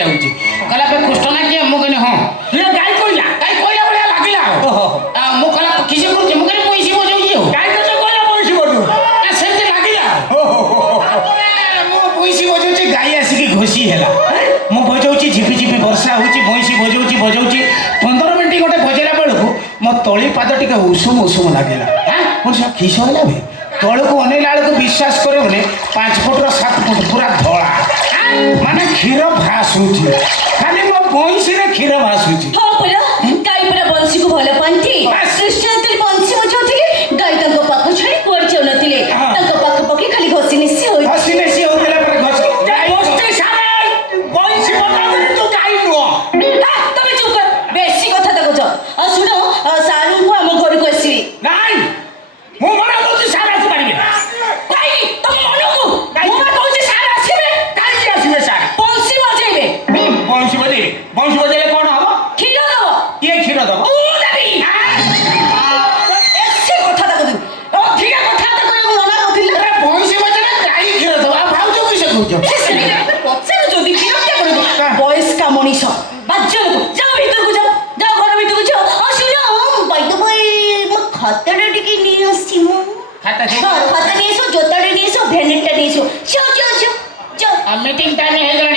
जाऊँगी कहला पे कुछ ना किया मुझे कहने हाँ ये गाय कोइला बढ़िया लगिला मु कहला किसी करूँ मुझे पैसे बजाऊँगी गाय तो कहला पैसे बजू सेमती लगिला मु पैसे बजाऊँगी गाय आसिक घोषी है मु बजाऊँगी झिपी झिपी वर्षा होची भैंसी बजाऊँगी 15 मिनट गोटे बजेला बेलू मो तली पाद टे उषुम लगे हाँ मुझे किस है भाई तौक अनेला बेलू विश्वास कर 5 फुट 7 फुट पूरा धला माने क्षीर भासुची खाली मो बंशी रे क्षीर भासुची हाँ परा गाय परा बंशी को भल पांती कृष्ण तेल बंशी बजाउथिले गाय तंको पाख छाड़ी कुआर जाउनथिले तंको पाख पके खाली घसी निसी होतेला पर घसी बस्ते सारे बंशी बजाउनी तू गाय नुह तमे चुप कर बेसी कथा तको छ सुनो सालू को हम घर को आसी नाई मु मना कहूची सारा आसी पारिबे काई तुम मनो को मु मा कहूची सारा आसीबे काई आसीबे सारा बंशी बजाइबे बंशी बजेले कोन हबो क्षीर दबो ये क्षीर दबो ओ दादी एसे कथा तको दु ठीक कथा तको मना कहथिले अरे बंशी बजेले गाय क्षीर दबो आ भाउ जो किसे कहूछ पचार जदि क्षीर क्या करबो बॉयज का मनीष बाज्य को जाओ भीतर को जाओ घर भीतर को जाओ सुनो बाय द वे म खतरे टिके नी आसी मु खाता खाता नी सो जोताड़े नी सो भेनेटा नी सो जाओ मीटिंग टाइम है